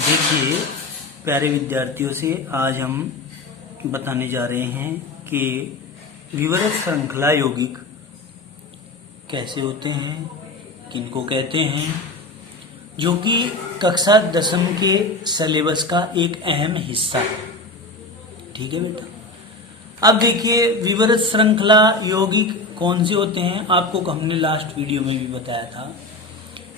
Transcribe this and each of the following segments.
देखिए प्यारे विद्यार्थियों से आज हम बताने जा रहे हैं कि विवरत श्रृंखला यौगिक कैसे होते हैं, किनको कहते हैं, जो कि कक्षा 10वीं के सिलेबस का एक अहम हिस्सा है। ठीक है बेटा। अब देखिए विवरत श्रृंखला यौगिक कौन से होते हैं, आपको हमने लास्ट वीडियो में भी बताया था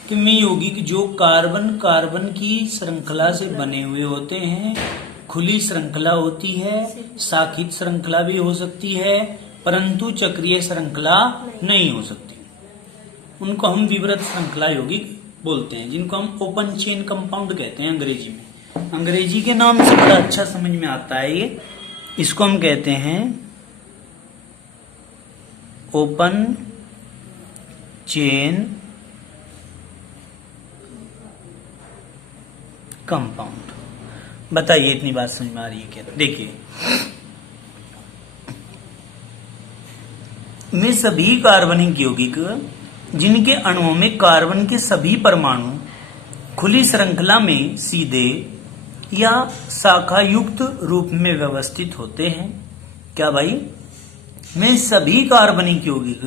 कि में यौगिक जो कार्बन कार्बन की श्रृंखला से बने हुए होते हैं, खुली श्रृंखला होती है, शाखित श्रृंखला भी हो सकती है, परंतु चक्रीय श्रृंखला नहीं हो सकती, उनको हम विवरत श्रृंखला यौगिक बोलते हैं, जिनको हम ओपन चेन कंपाउंड कहते हैं अंग्रेजी में। अंग्रेजी के नाम से बड़ा अच्छा समझ में आता है ये। इसको हम कहते हैं ओपन चेन कंपाउंड। बताइए इतनी बात समझ में आ रही है क्या? देखिए में सभी कार्बनिक यौगिक जिनके अणुओं में कार्बन के सभी परमाणु खुली श्रृंखला में सीधे या शाखा युक्त रूप में व्यवस्थित होते हैं। क्या भाई? में सभी कार्बनिक यौगिक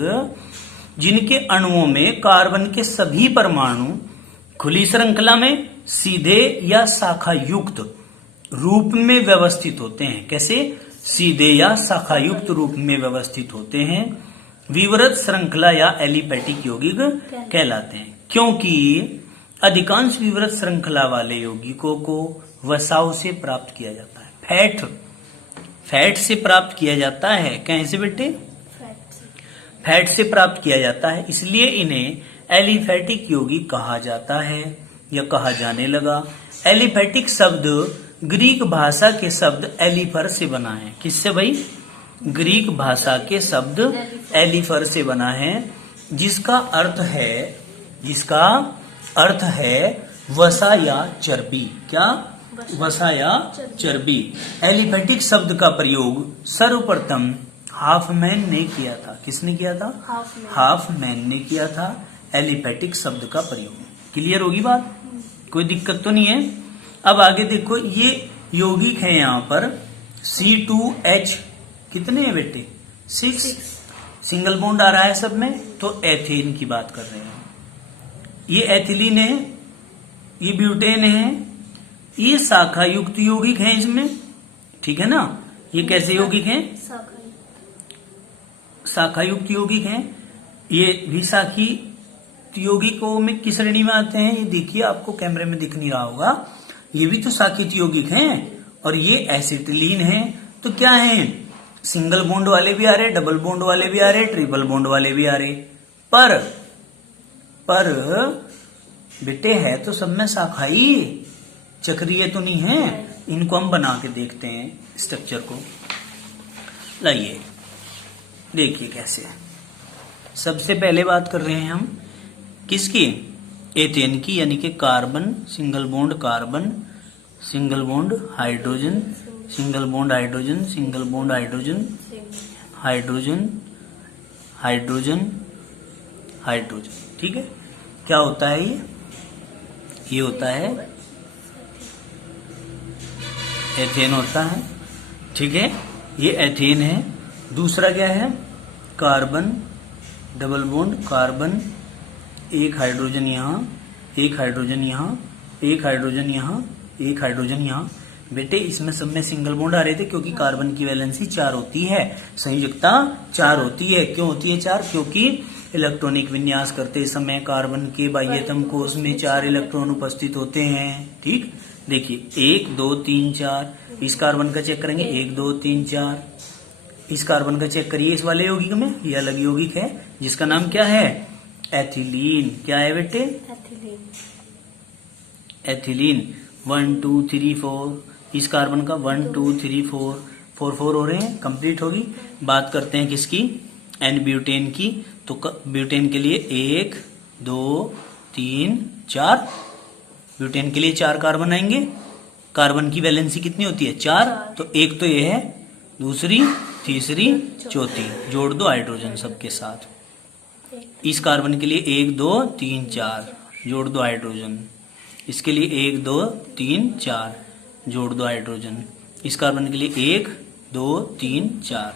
जिनके अणुओं में कार्बन के सभी परमाणु खुली श्रृंखला में सीधे या शाखा युक्त रूप में व्यवस्थित होते हैं। कैसे? सीधे या शाखा युक्त रूप में व्यवस्थित होते हैं, विवरत श्रृंखला या एलिफैटिक यौगिक कहलाते हैं। क्योंकि अधिकांश विवरत श्रृंखला वाले यौगिकों को वसाव से प्राप्त किया जाता है, फैट से प्राप्त किया जाता है। कैसे बेटे? फैट से प्राप्त किया जाता है, इसलिए इन्हें एलिफैटिक यौगिक कहा जाता है या कहा जाने लगा। एलिफैटिक शब्द ग्रीक भाषा के शब्द एलिफर से बना है। किससे भाई? ग्रीक भाषा के शब्द एलिफर से बना है, जिसका अर्थ है वसा या चर्बी। क्या? वसा या चर्बी। एलिफैटिक शब्द का प्रयोग सर्वप्रथम हाफमैन ने किया था। किसने किया था? हाफमैन ने किया था एलिफैटिक शब्द का प्रयोग। क्लियर होगी बात? कोई दिक्कत तो नहीं है। अब आगे देखो, ये यौगिक है यहाँ पर C2H कितने हैं बेटे? 6 सिंगल बॉन्ड आ रहा है सब में, तो एथेन की बात कर रहे हैं। ये एथिलीन है, ये ब्यूटेन है, ये शाखा युक्त यौगिक है इसमें। ठीक है ना? ये कैसे यौगिक हैं? शाखा युक्त यौगिक हैं। ये भी शाखी यौगिकों में किस श्रेणी में आते हैं? ये देखिए, आपको कैमरे में दिख नहीं रहा होगा, ये भी तो शाखित यौगिक हैं। और ये एसिटिलीन है, तो क्या है? सिंगल बॉन्ड वाले भी आ रहे, डबल बॉन्ड वाले भी आ रहे, ट्रिपल बॉन्ड वाले भी आ रहे। पर बेटे है तो सब में शाखाई, चक्रीय तो नहीं है। इनको हम बना के देखते हैं स्ट्रक्चर को। लाइए देखिए कैसे। सबसे पहले बात कर रहे हैं हम किसकी? एथेन की, यानी कि carbon single bond carbon, single bond hydrogen, single bond hydrogen, single bond hydrogen, hydrogen hydrogen hydrogen. ठीक है? क्या होता है ये होता है एथेन होता है। ठीक है? ये एथेन है। दूसरा क्या है? कार्बन, डबल बॉन्ड कार्बन, एक हाइड्रोजन यहाँ, एक हाइड्रोजन यहाँ, एक हाइड्रोजन यहाँ, एक हाइड्रोजन यहाँ। बेटे इसमें सब में सिंगल बॉन्ड आ रहे थे, क्योंकि कार्बन की वैलेंसी 4 होती है, संयुजकता 4 होती है। क्यों होती है 4? क्योंकि इलेक्ट्रॉनिक विन्यास करते समय कार्बन के बाह्यतम कोश में 4 इलेक्ट्रॉन उपस्थित होते हैं। ठीक? देखिए 1 2 3 4। इस कार्बन का चेक करेंगे, 1 2 3 4। इस कार्बन का चेक करिए इस वाले यौगिक में, ये अलग यौगिक है जिसका नाम क्या है? एथिलीन। क्या है बेटे? एथिलीन। 1 2 3 4। इस कार्बन का 1 2 3 4 4 हो रहे हैं, कंप्लीट होगी। बात करते हैं किसकी? एन ब्यूटेन की। तो ब्यूटेन के लिए 1 2 3 4। ब्यूटेन के लिए 4 कार्बन आएंगे। कार्बन की वैलेंसी कितनी होती है? 4। तो एक तो ये है, दूसरी, तीसरी, चौथी, जोड़ दो हाइड्रोजन सबके साथ। इस कार्बन के लिए 1 2 3 4, जोड़ दो हाइड्रोजन। इसके लिए 1 2 3 4 जोड़ दो हाइड्रोजन। इस कार्बन के लिए 1 2 3 4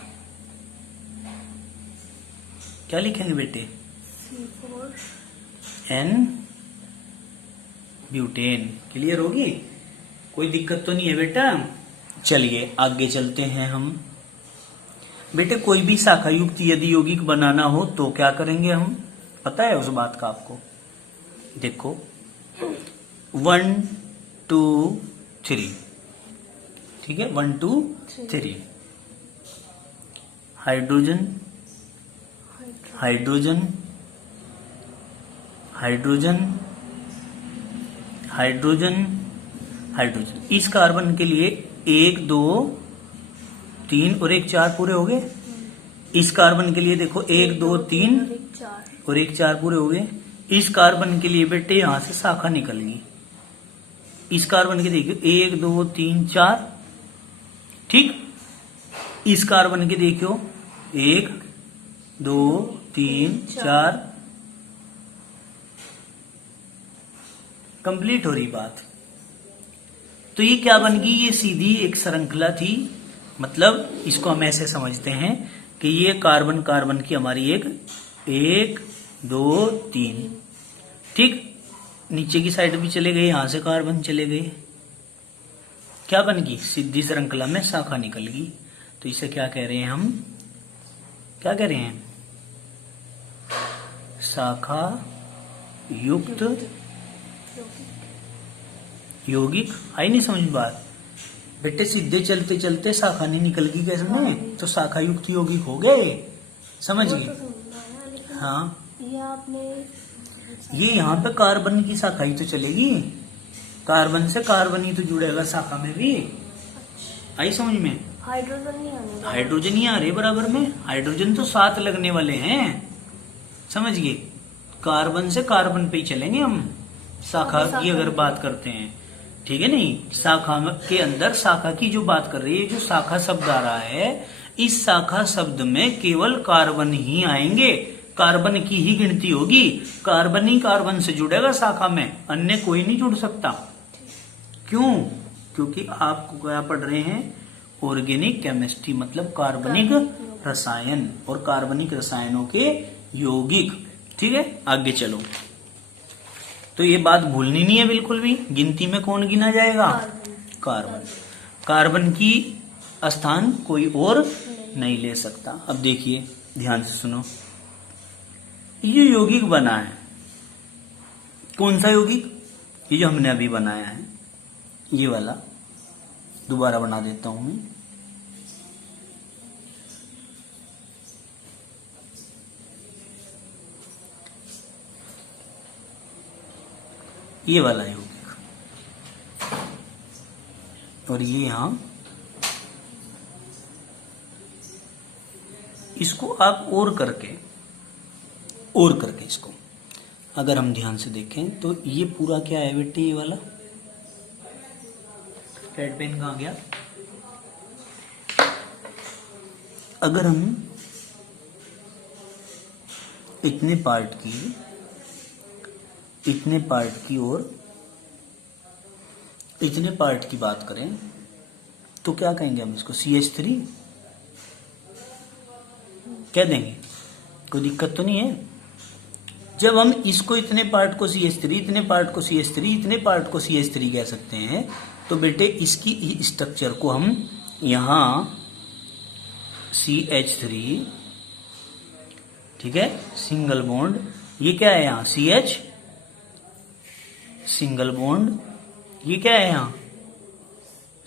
क्या लिखेंगे बेटे? N butane. क्लियर होगी? कोई दिक्कत तो नहीं है बेटा? चलिए आगे चलते हैं हम। बेटे कोई भी शाखा युक्त यदि यौगिक बनाना हो तो क्या करेंगे हम? पता है उस बात का आपको? देखो 1 2 3, ठीक है, 1 2 3 hydrogen hydrogen hydrogen hydrogen hydrogen. इस कार्बन के लिए 1 2 3 और 1 4 पूरे हो गए। इस कार्बन के लिए देखो 1 2 3 और 1 4 पूरे हो गए। इस कार्बन के लिए बेटे यहां से शाखा निकल गई। इस कार्बन के देखियो 1 2 3 4, ठीक। इस कार्बन के देखियो 1 2 3 4, कंप्लीट हो रही बात। तो ये क्या बन गई? ये सीधी एक श्रृंखला थी। मतलब इसको हम ऐसे समझते हैं कि ये कार्बन कार्बन की हमारी एक 1 2 3, ठीक। नीचे की साइड भी चले गए, यहां से कार्बन चले गए, क्या बन गई? सीधी श्रृंखला में शाखा निकल गई। तो इसे क्या कह रहे हैं हम? क्या कह रहे हैं? शाखा युक्त यौगिक। आई नहीं समझ बात? बेटे सीधे चलते चलते शाखा नहीं निकल गई कैसे में, तो शाखा युक्त यौगिक हो गए। समझ गए? हाँ, ये यहाँ पे कार्बन की शाखा ही तो चलेगी, कार्बन से कार्बन ही तो जुड़ेगा शाखा में भी। आई समझ में? हाइड्रोजन ही आ रहे बराबर में। हाइड्रोजन तो 7 लगने वाले हैं, समझ गए? कार्बन से कार्बन पे ही चलेंगे हम शाखा की अगर बात करते हैं, ठीक है। नहीं, शाखा के अंदर शाखा की जो बात कर रही है, जो शाखा शब्द आ रहा है, इस शाखा शब्द में केवल कार्बन ही आएंगे, कार्बन की ही गिनती होगी। कार्बन ही कार्बन से जुड़ेगा शाखा में, अन्य कोई नहीं जुड़ सकता। क्यों? क्योंकि आपको क्या पढ़ रहे हैं? ऑर्गेनिक केमिस्ट्री, मतलब कार्बनिक रसायन और कार्बनिक रसायनों के यौगिक, ठीक है। आगे चलो। तो ये बात भूलनी नहीं है बिल्कुल भी। गिनती में कौन गिना जाएगा? कार्बन। कार्बन की स्थान कोई और नहीं ले सकता। अब देखिए ध्यान से सुनो, ये यौगिक बना है। कौन सा यौगिक? ये जो हमने अभी बनाया है, ये वाला। दोबारा बना देता हूं मैं। ये वाला यौगिक, और ये यहां, इसको आप और करके इसको अगर हम ध्यान से देखें तो ये पूरा क्या है बेटे? ये वाला रेड पेन कहां गया? अगर हम इतने पार्ट और इतने पार्ट की बात करें तो क्या कहेंगे हम इसको? CH3 कह देंगे, कोई दिक्कत तो नहीं है। जब हम इसको इतने पार्ट को CH3, इतने पार्ट को CH3, इतने पार्ट को CH3 कह सकते हैं, तो बेटे इसकी स्ट्रक्चर को हम यहां CH3, ठीक है, सिंगल बॉन्ड, ये क्या है यहां? CH सिंगल बॉन्ड, ये क्या है यहां?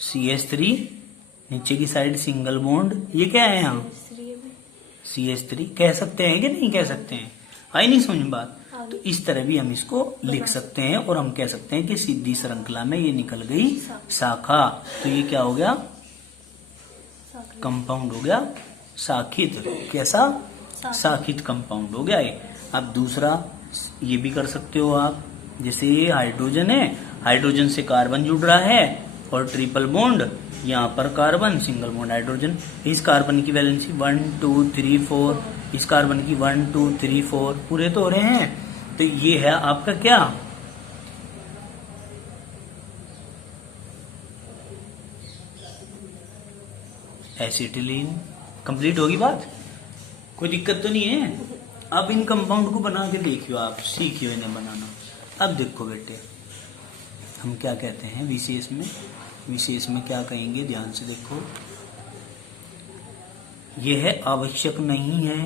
CH3, नीचे की साइड सिंगल बॉन्ड, ये क्या है यहां? CH3 कह सकते हैं कि नहीं कह सकते हैं? आई नहीं समझ बात? तो इस तरह भी हम इसको लिख सकते हैं और हम कह सकते हैं कि सीधी श्रृंखला में ये निकल गई शाखा। तो ये क्या हो गया? कंपाउंड हो गया, शाखित। कैसा? शाखित कंपाउंड हो गया ये। अब दूसरा ये भी कर सकते हो आप, जैसे ये हाइड्रोजन है, हाइड्रोजन से कार्बन जुड़ रहा है और ट्रिपल बॉन्ड, यहाँ पर कार्बन, सिंगल बॉन्ड हाइड्रोजन। इस कार्बन की वैलेंसी 1 2 3 4, इस कार्बन की 1 2 3 4 पूरे तो हो रहे हैं। तो ये है आपका क्या? एसिटिलीन। कंप्लीट होगी बात, कोई दिक्कत तो नहीं है। अब इन कंपाउंड को बना के देखियो, आप सीखियो इन्हें बनाना। अब देखो बेटे, हम क्या कहते हैं विशेष में क्या कहेंगे, ध्यान से देखो। यह आवश्यक नहीं है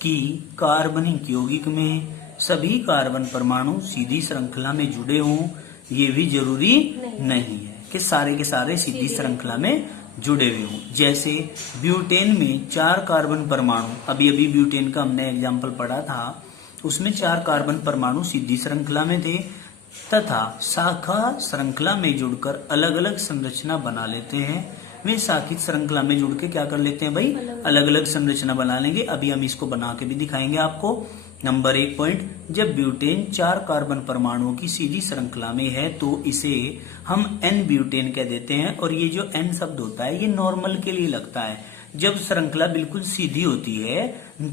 कि कार्बनिक यौगिक में सभी कार्बन परमाणु सीधी श्रृंखला में जुड़े हों। ये भी जरूरी नहीं है कि सारे के सारे सीधी श्रृंखला में जुड़े हुए हों। जैसे ब्यूटेन में 4 कार्बन परमाणु, अभी ब्यूटेन का हमने एग्जाम्पल पढ़ा था, उसमें 4 कार्बन परमाणु सीधी श्रृंखला में थे तथा शाखा श्रृंखला में जुड़कर अलग अलग संरचना बना लेते हैं। वे शाखित श्रृंखला में जुड़ के क्या कर लेते हैं भाई, अलग अलग संरचना बना लेंगे। अभी हम इसको बना के भी दिखाएंगे आपको। नंबर 1 पॉइंट, जब ब्यूटेन 4 कार्बन परमाणुओं की सीधी श्रृंखला में है तो इसे हम एन ब्यूटेन कह देते हैं। और ये जो एन शब्द होता है ये नॉर्मल के लिए लगता है। जब श्रृंखला बिल्कुल सीधी होती है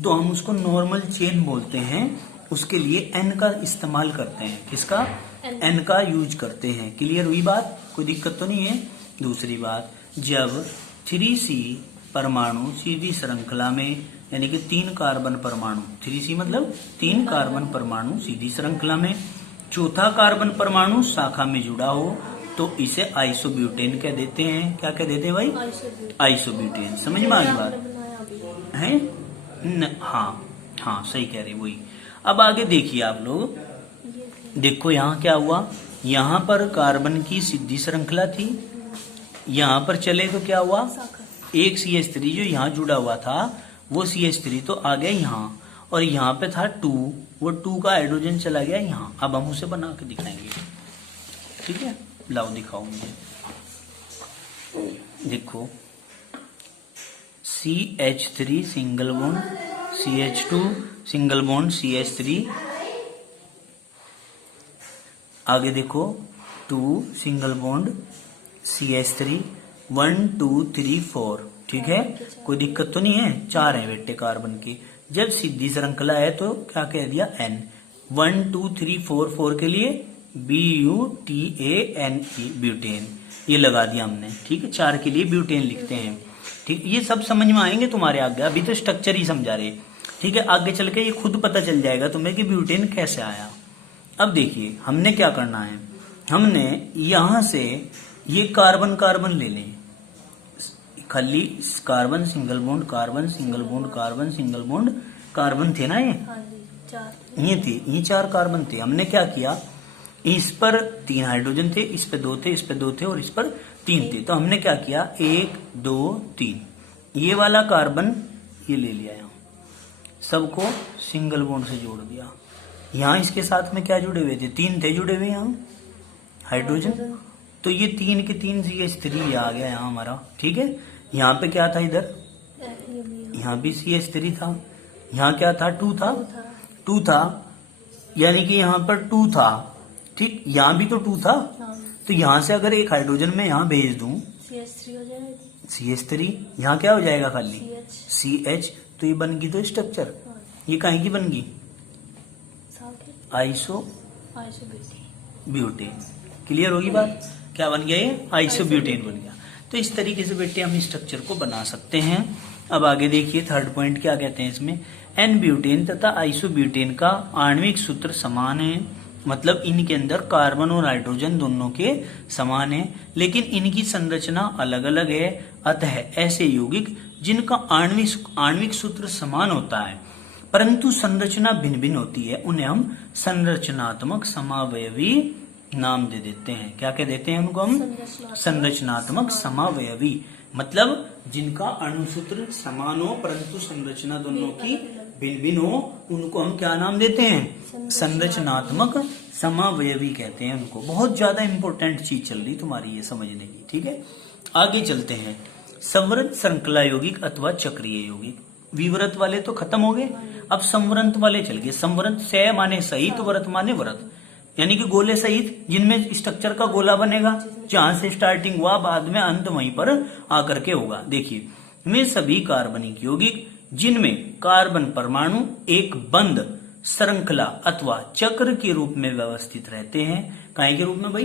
तो हम उसको नॉर्मल चेन बोलते हैं, उसके लिए एन का इस्तेमाल करते हैं। किसका? एन का यूज करते हैं। क्लियर हुई बात, कोई दिक्कत तो नहीं है। दूसरी बात, जब 3C परमाणु सीधी श्रृंखला में, यानी कि 3 कार्बन परमाणु, 3C मतलब 3 कार्बन परमाणु सीधी श्रृंखला में, चौथा कार्बन परमाणु शाखा में जुड़ा हो तो इसे आइसोब्यूटेन कह देते हैं। क्या कह देते हैं भाई? आइसोब्यूटेन। समझ में आ गई बात है? हाँ सही कह रहे वही। अब आगे देखिए आप लोग, देखो यहाँ क्या हुआ, यहाँ पर कार्बन की सीधी श्रृंखला थी, यहाँ पर चले तो क्या हुआ, एक CH3 जो यहाँ जुड़ा हुआ था वो CH3 तो आ गया यहाँ, और यहाँ पे था 2, वो 2 का हाइड्रोजन चला गया यहाँ। अब हम उसे बना के दिखाएंगे, ठीक है? लाओ दिखाओ मुझे। देखो CH3 single bond CH2 single bond CH3, आगे देखो 2 सिंगल बॉन्ड CH3, 1 2 3 4, ठीक है? कोई दिक्कत तो नहीं है। 4 है बेटे कार्बन के। जब सीधी श्रृंखला है तो क्या कह दिया, N। 1 2 3 4 4 के लिए BUTANE ब्यूटेन, ये लगा दिया हमने, ठीक है? 4 के लिए ब्यूटेन लिखते हैं, ठीक? ये सब समझ में आएंगे तुम्हारे आगे, अभी तो स्ट्रक्चर ही समझा रहे, ठीक है? आगे चल के ये खुद पता चल जाएगा तुम्हें कि ब्यूटेन कैसे आया। अब देखिए हमने क्या करना है, हमने यहां से ये कार्बन कार्बन ले लें, खाली carbon single bond carbon single bond carbon single bond carbon थे ना, ये थे, ये 4 कार्बन थे। हमने क्या किया, इस पर 3 हाइड्रोजन थे, इस पे 2 थे, इस पे 2 थे और इस पर 3 थे। तो हमने क्या किया, 1 2 3, ये वाला कार्बन ये ले लिया, यहाँ सबको सिंगल बॉन्ड से जोड़ दिया। यहाँ इसके साथ में क्या जुड़े हुए थे, 3 थे जुड़े हुए यहाँ हाइड्रोजन, तो ये 3 के 3 CH3 आ गया यहाँ हमारा, ठीक है? यहाँ पे क्या था, इधर यहाँ भी CH3 था, यहाँ क्या था, 2 था, यानी कि यहाँ पर 2 था, ठीक? यहाँ भी तो 2 था, तो यहाँ से अगर एक हाइड्रोजन में यहाँ भेज दूं CH3 हो जाएगा, CH3 यहाँ क्या हो जाएगा, खाली CH, तो ये बन गई तो स्ट्रक्चर, ये कहीं की बन गई, आइसोब्यूटेन। क्लियर होगी बात, क्या बन गया, ये आइसोब्यूटेन बन गया। तो इस तरीके से बेटे हम स्ट्रक्चर को बना सकते हैं। अब आगे देखिए, 3rd पॉइंट क्या कहते हैं इसमें, एन ब्यूटेन तथा आइसोब्यूटेन का आणविक सूत्र समान है, मतलब इनके अंदर कार्बन और हाइड्रोजन दोनों के समान है, लेकिन इनकी संरचना अलग अलग है। अतः ऐसे यौगिक जिनका आणविक सूत्र समान होता है परंतु संरचना भिन्न भिन्न होती है, उन्हें हम संरचनात्मक समावयवी नाम दे देते हैं। क्या कह देते हैं उनको हम, संरचनात्मक समावयवी, मतलब जिनका अणुसूत्र समान हो परंतु संरचना दोनों की भिन्न भिन्न हो, उनको हम क्या नाम देते हैं, संरचनात्मक समावयवी कहते हैं उनको। बहुत ज्यादा इंपॉर्टेंट चीज चल रही तुम्हारी ये समझने की, ठीक है? आगे चलते हैं, संवृत श्रृंखला यौगिक अथवा चक्रीय यौगिक। विवृत वाले तो खत्म हो गए, अब संवृत वाले चल गए। संवृत से माने सहित, व्रत माने व्रत, यानी कि गोले सहित, जिनमें स्ट्रक्चर का गोला बनेगा, जहां से स्टार्टिंग हुआ बाद में अंत वहीं पर आकर के होगा। देखिए, वे सभी कार्बनिक यौगिक जिनमें कार्बन परमाणु एक बंद श्रृंखला अथवा चक्र के रूप में व्यवस्थित रहते हैं। काहे के रूप में भाई,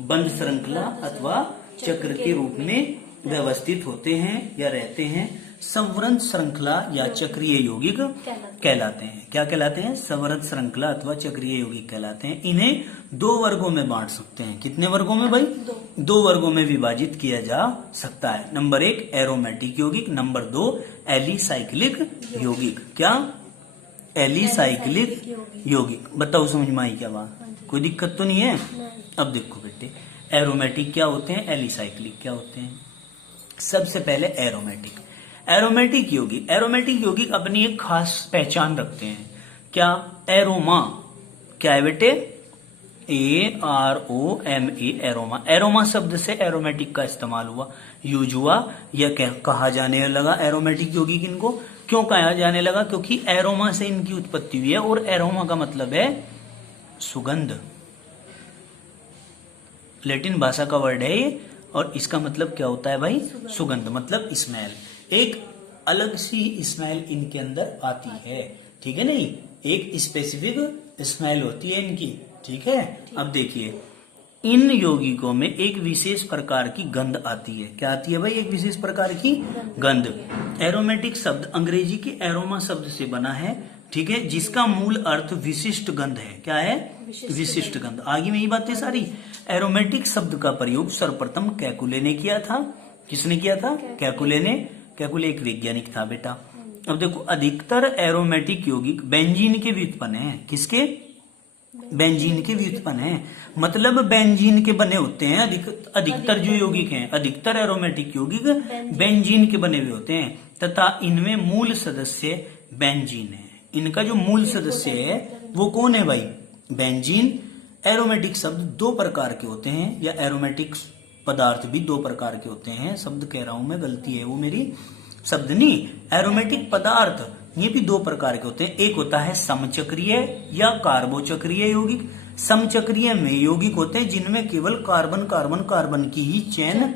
बंद श्रृंखला अथवा चक्र के रूप में व्यवस्थित होते हैं या रहते हैं संवरण श्रृंखला या चक्रीय यौगिक कहलाते हैं। क्या कहलाते हैं? संवरण श्रृंखला अथवा चक्रीय यौगिक कहलाते हैं। इन्हें 2 वर्गों में बांट सकते हैं। कितने वर्गों में भाई? 2 वर्गों में विभाजित किया जा सकता है। नंबर 1 एरोमेटिक यौगिक, नंबर 2 एलिसाइक्लिक यौगिक। क्या? एलिसाइक्लिक यौगिक। बताओ समझ में आई क्या बात? कोई दिक्कत तो नहीं है? अब देखो बेटे, एरोमेटिक क्या होते हैं, एलिसाइक्लिक क्या होते हैं। सबसे पहले एरोमेटिक। एरोमेटिक यौगिक अपनी एक खास पहचान रखते हैं। क्या? एरोमा। क्या है बेटे? AROMA, aroma. एरोमा शब्द से एरोमेटिक का इस्तेमाल हुआ, यूज हुआ या कहा जाने लगा एरोमेटिक यौगिक। इनको क्यों कहा जाने लगा? क्योंकि एरोमा से इनकी उत्पत्ति हुई है, और एरोमा का मतलब है सुगंध। लैटिन भाषा का वर्ड है ये, और इसका मतलब क्या होता है भाई? सुगंध, मतलब स्मेल। एक अलग सी स्मेल इनके अंदर आती है, ठीक है नहीं? एक स्पेसिफिक स्मेल होती है इनकी, ठीक है। अब देखिए, इन यौगिकों में एक विशेष प्रकार की गंध आती है। क्या आती है भाई? एक विशेष प्रकार की गंध। एरोमेटिक शब्द अंग्रेजी के एरोमा शब्द से बना है, ठीक है, जिसका मूल अर्थ विशिष्ट गंध है। क्या है? विशिष्ट गंध। आगे में ये बातें सारी। एरोमेटिक शब्द का प्रयोग सर्वप्रथम कैकुले ने किया था। किसने किया था? कैकुले ने। कैकुले एक वैज्ञानिक था बेटा। अब देखो, अधिकतर एरोमेटिक यौगिक बेंजीन के व्युत्पन्न है। किसके? बेंजीन के व्युत्पन्न है, मतलब बेंजीन के बने होते हैं। अधिकतर जो यौगिक हैं, अधिकतर एरोमेटिक यौगिक बेंजीन के बने हुए होते हैं, तथा इनमें मूल सदस्य बेंजीन है। इनका जो मूल सदस्य है वो कौन है भाई? बेंजीन। एरोमेटिक शब्द 2 प्रकार के होते हैं, या एरोमेटिक पदार्थ भी 2 प्रकार के होते हैं। शब्द कह रहा हूं मैं, गलती है वो मेरी, शब्द नहीं। एरोमेटिक पदार्थ ये भी 2 प्रकार के होते हैं। एक होता है समचक्रीय या कार्बोचक्रीय यौगिक। समचक्रीय में यौगिक होते हैं जिनमें केवल कार्बन कार्बन कार्बन की ही चेन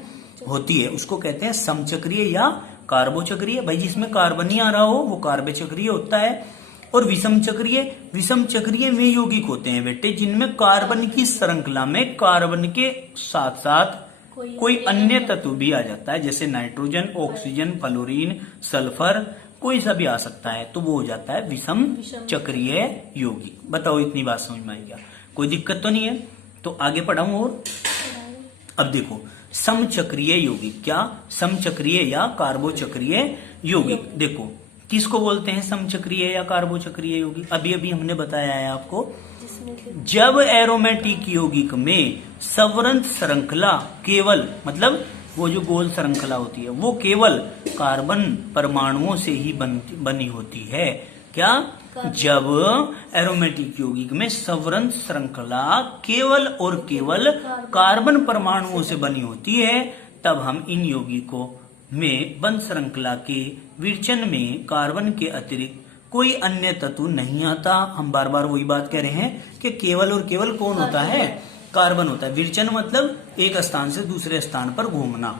होती है, उसको कहते हैं समचक्रीय या कार्बोचक्रीय। भाई जिसमें कार्बन ही आ रहा हो वो कार्बोचक्रीय होता है। और विषम चक्रीय में यौगिक होते हैं बेटे जिनमें कार्बन की श्रृंखला में कार्बन के साथ साथ कोई अन्य तत्व भी आ जाता है, जैसे नाइट्रोजन, ऑक्सीजन, फ्लोरीन, सल्फर, कोई सा भी आ सकता है, तो वो हो जाता है विषम चक्रीय यौगिक। बताओ इतनी बात समझ में आई क्या? कोई दिक्कत तो नहीं है? तो आगे पढ़ाऊं और। अब देखो, समचक्रीय यौगिक। क्या? समचक्रीय या कार्बोचक्रीय यौगिक। देखो, किसको बोलते हैं समचक्रीय या कार्बोचक्रीय यौगिक? अभी अभी हमने बताया है आपको। जब एरोमेटिक यौगिक में सवर्ण श्रृंखला केवल, मतलब वो जो गोल श्रृंखला होती है वो केवल कार्बन परमाणुओं से ही बनी होती है। क्या? जब एरोमेटिक यौगिक में सवर्ण श्रृंखला केवल और केवल कार्बन परमाणुओं से बनी होती है, तब हम इन यौगिकों में बंद श्रृंखला के विरचन में कार्बन के अतिरिक्त कोई अन्य तत्व नहीं आता। हम बार बार वही बात कह रहे हैं कि केवल और केवल कौन होता है? कार्बन होता है। विरचन मतलब एक स्थान से दूसरे स्थान पर घूमना,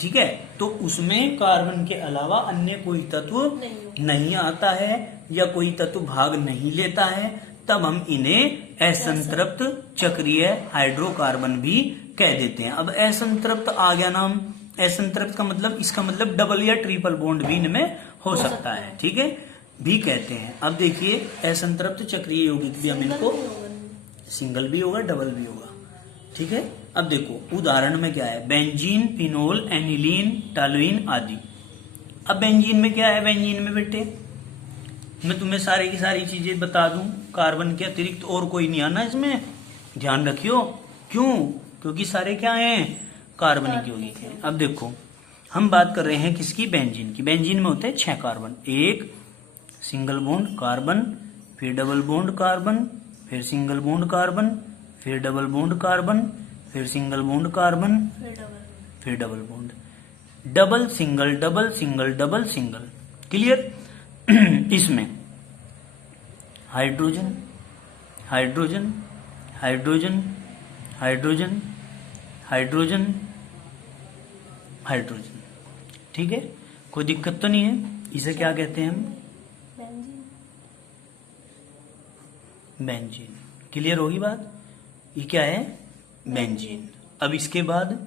ठीक है। तो उसमें कार्बन के अलावा अन्य कोई तत्व नहीं आता है या कोई तत्व भाग नहीं लेता है, तब हम इन्हें असंतृप्त चक्रीय हाइड्रोकार्बन भी कह देते हैं। अब असंतृप्त आ गया नाम। असंतृप्त का मतलब, इसका मतलब डबल या ट्रिपल बॉन्ड भी इनमें हो सकता है, ठीक है, भी कहते हैं। अब देखिए, असंतृप्त चक्रीय यौगिक भी हम इनको, सिंगल भी होगा डबल भी होगा, ठीक है। अब देखो उदाहरण में क्या है, बेंजीन, फिनोल, एनिलीन, टॉलुइन आदि। अब बेंजीन में क्या है? बेंजीन में बेटे मैं तुम्हें सारी की सारी चीजें बता दूं, कार्बन के अतिरिक्त और कोई नहीं आना इसमें, ध्यान रखियो। क्यों? क्योंकि सारे क्या हैं? कार्बनिक यौगिक हैं। अब देखो हम बात कर रहे हैं किसकी? बेंजीन की। बेंजीन में होते हैं 6 कार्बन, एक सिंगल बॉन्ड कार्बन, फिर डबल बॉन्ड कार्बन, फिर सिंगल बॉन्ड कार्बन, फिर डबल बॉन्ड कार्बन, फिर सिंगल बॉन्ड कार्बन, फिर double bond, double single double single double single. Clear? इसमें hydrogen hydrogen hydrogen hydrogen hydrogen hydrogen, ठीक है, कोई दिक्कत तो नहीं है। इसे क्या कहते हैं हम? बेंजीन। क्लियर होगी बात? ये क्या है? बेंजीन। अब इसके बाद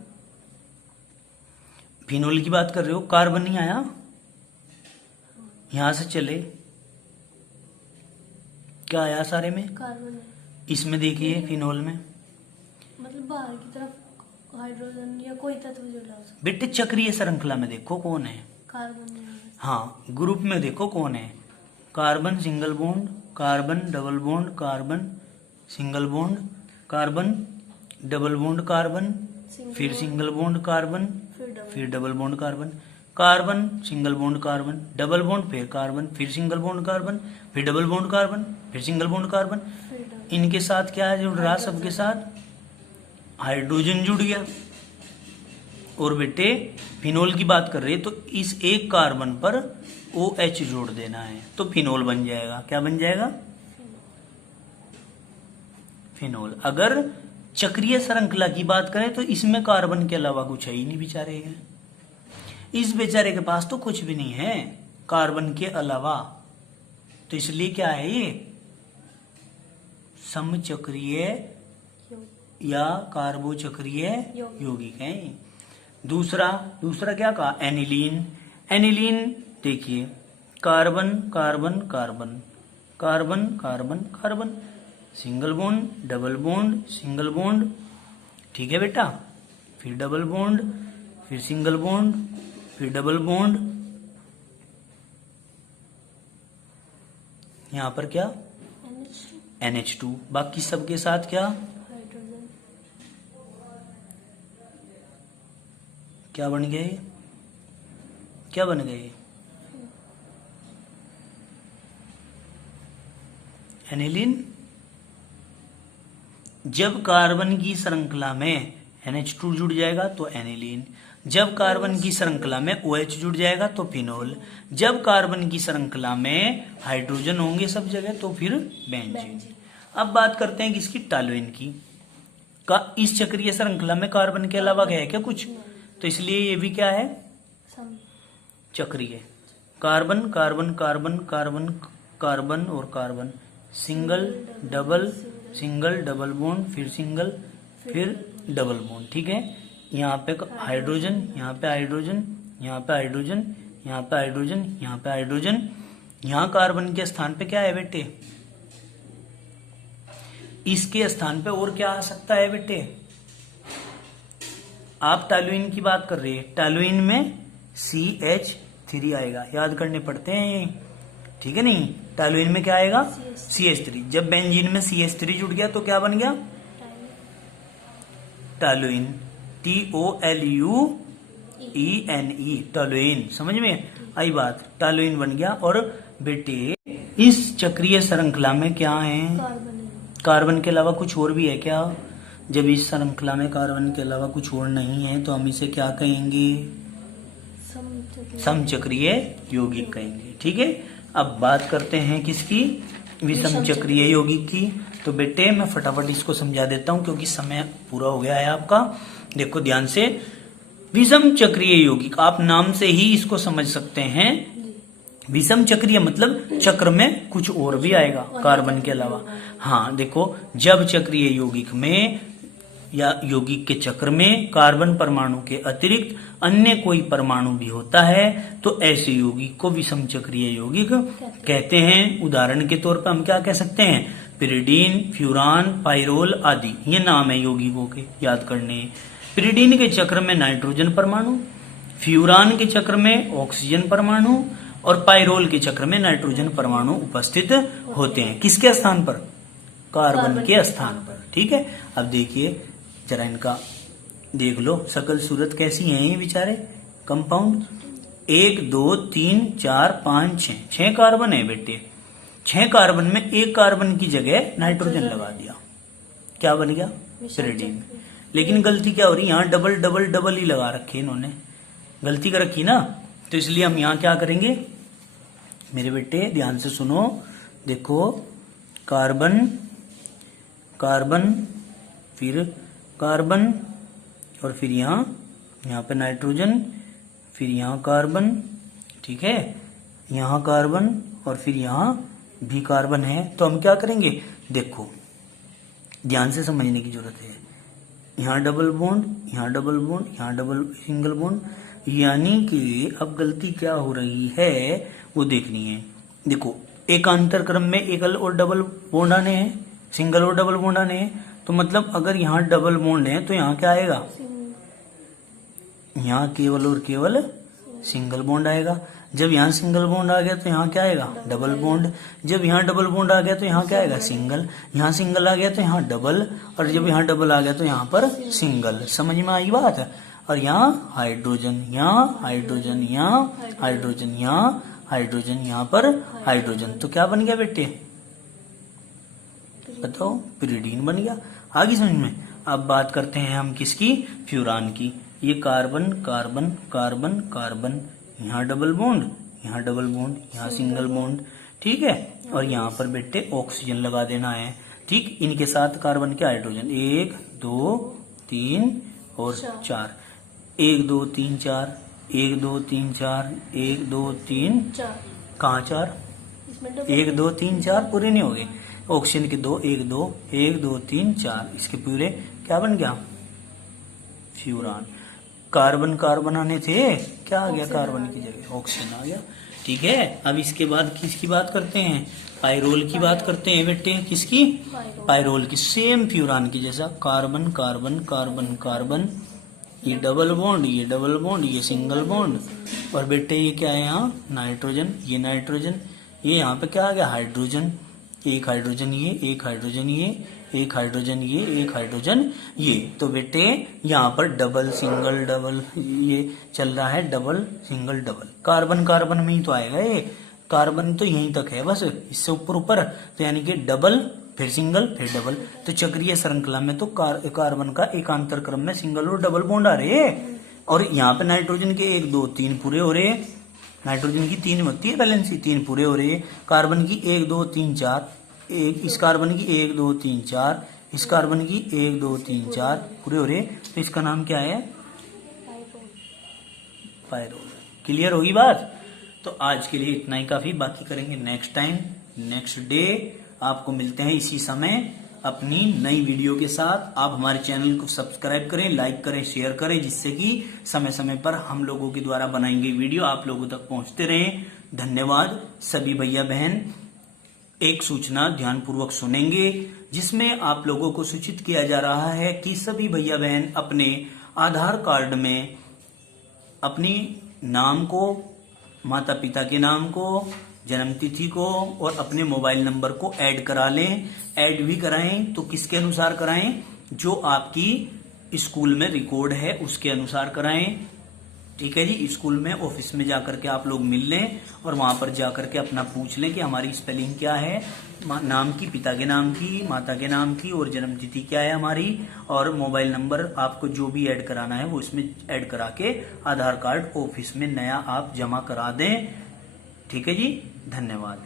फिनोल की बात कर रहे हो, कार्बन नहीं आया, यहां से चले क्या आया सारे में, कार्बन है। इसमें देखिए फिनोल में मतलब बाहर की तरफ हाइड्रोजन या कोई तत्व जुड़ा हो सकता बेटे चक्रीय श्रृंखला में देखो कौन है, है। कार्बन है। हाँ ग्रुप में देखो कौन है, carbon single bond, carbon double bond, carbon single bond, carbon double bond, carbon फिर सिंगल बॉन्ड कार्बन, फिर double bond carbon, carbon single bond carbon, double bond फिर कार्बन, फिर सिंगल बॉन्ड कार्बन, फिर डबल बॉन्ड कार्बन, फिर single bond carbon. इनके साथ क्या है जुड़ रहा, सबके साथ हाइड्रोजन जुड़ गया। और बेटे फिनोल की बात कर रहे हैं तो इस एक कार्बन पर OH जोड़ देना है तो फिनोल बन जाएगा। क्या बन जाएगा, फिनोल। अगर चक्रीय श्रृंखला की बात करें तो इसमें कार्बन के अलावा कुछ है ही नहीं बेचारे है, इस बेचारे के पास तो कुछ भी नहीं है कार्बन के अलावा, तो इसलिए क्या है ये समचक्रीय या कार्बोचक्रीय यौगिक है। दूसरा क्या कहा, एनिलीन। एनिलीन देखिए carbon carbon carbon, carbon carbon carbon, single bond double bond single bond, ठीक है बेटा, फिर डबल बॉन्ड, फिर सिंगल बॉन्ड, फिर डबल बॉन्ड, यहां पर क्या NH2, बाकी सबके साथ क्या, हाइड्रोजन। क्या बन गए, क्या बन गए, एनिलीन। जब कार्बन की श्रृंखला में NH2 जुड़ जाएगा तो एनिलीन, जब कार्बन की श्रृंखला में OH जुड़ जाएगा तो फिनोल, जब कार्बन की श्रृंखला में हाइड्रोजन होंगे सब जगह तो फिर बेंजीन। अब बात करते हैं किसकी, टॉलुइन की। का इस चक्रीय श्रृंखला में कार्बन के अलावा है क्या कुछ, तो इसलिए ये भी क्या है चक्रीय। Carbon carbon carbon carbon carbon और कार्बन, सिंगल डबल बॉन्ड, फिर सिंगल फिर डबल बॉन्ड, ठीक है। यहाँ पे हाइड्रोजन, यहाँ पे हाइड्रोजन, यहाँ पे हाइड्रोजन, यहाँ पे हाइड्रोजन, यहाँ पे हाइड्रोजन, यहाँ कार्बन के स्थान पे क्या है बेटे, इसके स्थान पे और क्या आ सकता है बेटे, आप टॉलुइन की बात कर रहे हैं, टॉलुइन में CH3 आएगा, याद करने पड़ते हैं, ठीक है नहीं, टॉलुइन में क्या आएगा CH3। जब बेंजीन में CH3 जुड़ गया तो क्या बन गया टॉलुइन, TOLUENE, टॉलुइन। समझ में आई बात, टॉलुइन बन गया। और बेटे इस चक्रीय श्रृंखला में क्या है, कार्बन के अलावा कुछ और भी है क्या, जब इस श्रृंखला में कार्बन के अलावा कुछ और नहीं है तो हम इसे क्या कहेंगे, समचक्रीय यौगिक कहेंगे, ठीक है। अब बात करते हैं किसकी, विषम चक्रीय यौगिक की। तो बेटे मैं फटाफट इसको समझा देता हूं क्योंकि समय पूरा हो गया है आपका। देखो ध्यान से, विषम चक्रीय यौगिक आप नाम से ही इसको समझ सकते हैं, विषम चक्रीय मतलब चक्र में कुछ और भी आएगा कार्बन के अलावा। हाँ देखो, जब चक्रीय यौगिक में या यौगिक के चक्र में कार्बन परमाणु के अतिरिक्त अन्य कोई परमाणु भी होता है तो ऐसे यौगिक को विषम चक्रीय यौगिक कहते हैं। उदाहरण के तौर पर हम क्या कह सकते हैं, पिरिडीन, फ्यूरान, पाइरोल आदि, ये नाम है यौगिकों के, याद करने। पिरिडीन के चक्र में नाइट्रोजन परमाणु, फ्यूरान के चक्र में ऑक्सीजन परमाणु और पाइरोल के चक्र में नाइट्रोजन परमाणु उपस्थित होते हैं। किसके स्थान पर, कार्बन के स्थान पर, ठीक है। अब देखिए जरा इनका देख लो, सकल सूरत कैसी है ये बेचारे कंपाउंड। 1 2 3 4 5 6, 6 कार्बन है बेटे। 6 कार्बन में एक कार्बन की जगह नाइट्रोजन लगा दिया, क्या बन गया पिरिडीन। लेकिन गलती क्या हो रही है, यहाँ डबल डबल डबल ही लगा रखे इन्होंने, गलती कर रखी ना, तो इसलिए हम यहाँ क्या करेंगे मेरे बेटे, ध्यान से सुनो। देखो कार्बन कार्बन फिर कार्बन और फिर यहाँ पे नाइट्रोजन, फिर यहाँ कार्बन, ठीक है, यहाँ कार्बन और फिर यहाँ भी कार्बन है। तो हम क्या करेंगे, देखो ध्यान से समझने की जरूरत है। यहाँ डबल बॉन्ड, यहाँ डबल बॉन्ड, यहाँ डबल सिंगल बॉन्ड, यानी कि अब गलती क्या हो रही है वो देखनी है। देखो, एकांतर क्रम में एकल और डबल बॉन्ड आने हैं, सिंगल और डबल बॉन्ड आने हैं, तो मतलब अगर यहाँ डबल बॉन्ड है तो यहाँ क्या आएगा, यहाँ केवल और केवल सिंगल बॉन्ड आएगा। जब यहाँ सिंगल बॉन्ड आ गया तो यहाँ क्या आएगा, डबल बॉन्ड। जब यहाँ डबल बॉन्ड आ गया तो यहाँ क्या आएगा, सिंगल। यहाँ सिंगल आ गया तो यहाँ डबल, और जब यहाँ डबल आ गया तो यहाँ पर सिंगल। समझ में आई बात। और यहाँ हाइड्रोजन, यहाँ हाइड्रोजन, यहाँ हाइड्रोजन, यहाँ हाइड्रोजन, यहाँ पर हाइड्रोजन, तो क्या बन गया बेटे, बताओ, पिरिडीन बन गया। आगे समझ में। अब बात करते हैं हम किसकी, फ्यूरान की। ये कार्बन कार्बन कार्बन कार्बन, यहाँ डबल बॉन्ड, यहाँ डबल बॉन्ड, यहाँ सिंगल बॉन्ड, ठीक है। और यहाँ पर बेटे ऑक्सीजन लगा देना है, ठीक। इनके साथ कार्बन के हाइड्रोजन, 1 2 3 और 4, 1 2 3 4, 1 2 3 4, 1 2 3, कहाँ 4, 1 2 3 4 पूरे नहीं हो गए। ऑक्सीजन के 2, 1 2 1 2 3 4, इसके पूरे क्या बन गया, फ्यूरान। कार्बन कार्बन आने थे, क्या आ गया, कार्बन की जगह ऑक्सीजन आ गया, ठीक है। अब इसके बाद किसकी बात करते हैं, पायरोल की बात करते हैं बेटे। किसकी, पायरोल की। सेम फ्यूरान की जैसा, कार्बन कार्बन कार्बन कार्बन, ये डबल बॉन्ड, ये डबल बॉन्ड, ये सिंगल बॉन्ड, और बेटे ये क्या है, यहाँ नाइट्रोजन, ये नाइट्रोजन, ये यहाँ पे क्या आ गया, हाइड्रोजन। एक हाइड्रोजन ये, एक हाइड्रोजन ये, एक हाइड्रोजन ये, एक हाइड्रोजन ये। तो बेटे यहाँ पर डबल सिंगल डबल ये चल रहा है, double single double. Carbon carbon में ही तो आएगा ये, कार्बन तो यहीं तक है बस, इससे ऊपर ऊपर, तो यानी कि डबल फिर सिंगल फिर डबल। तो चक्रीय श्रृंखला में तो कार्बन का एकांतर क्रम में सिंगल और डबल बॉन्ड आ रहे हैं, और यहाँ पे नाइट्रोजन के 1 2 3 पूरे हो रहे हैं। नाइट्रोजन की 3 होती है वैलेंसी, 3 पूरे हो रहे हैं। कार्बन की 1 2 3 4, एक इस कार्बन की 1 2 3 4, इस कार्बन की 1 2 3 4 पूरे हो रहे, तो इसका नाम क्या है, पायरोल। क्लियर होगी बात। तो आज के लिए इतना ही काफी, बाकी करेंगे नेक्स्ट टाइम, नेक्स्ट डे। आपको मिलते हैं इसी समय अपनी नई वीडियो के साथ। आप हमारे चैनल को सब्सक्राइब करें, लाइक करें, शेयर करें, जिससे कि समय समय पर हम लोगों के द्वारा बनाई गई वीडियो आप लोगों तक पहुंचते रहें। धन्यवाद सभी भैया बहन। एक सूचना ध्यानपूर्वक सुनेंगे, जिसमें आप लोगों को सूचित किया जा रहा है कि सभी भैया बहन अपने आधार कार्ड में अपनी नाम को, माता पिता के नाम को, जन्म तिथि को और अपने मोबाइल नंबर को ऐड करा लें। ऐड भी कराएं तो किसके अनुसार कराएं, जो आपकी स्कूल में रिकॉर्ड है उसके अनुसार कराएं, ठीक है जी। स्कूल में ऑफिस में जाकर के आप लोग मिल लें और वहां पर जाकर के अपना पूछ लें कि हमारी स्पेलिंग क्या है, नाम की, पिता के नाम की, माता के नाम की, और जन्म तिथि क्या है हमारी, और मोबाइल नंबर आपको जो भी ऐड कराना है वो इसमें ऐड करा के आधार कार्ड ऑफिस में नया आप जमा करा दें, ठीक है जी। धन्यवाद।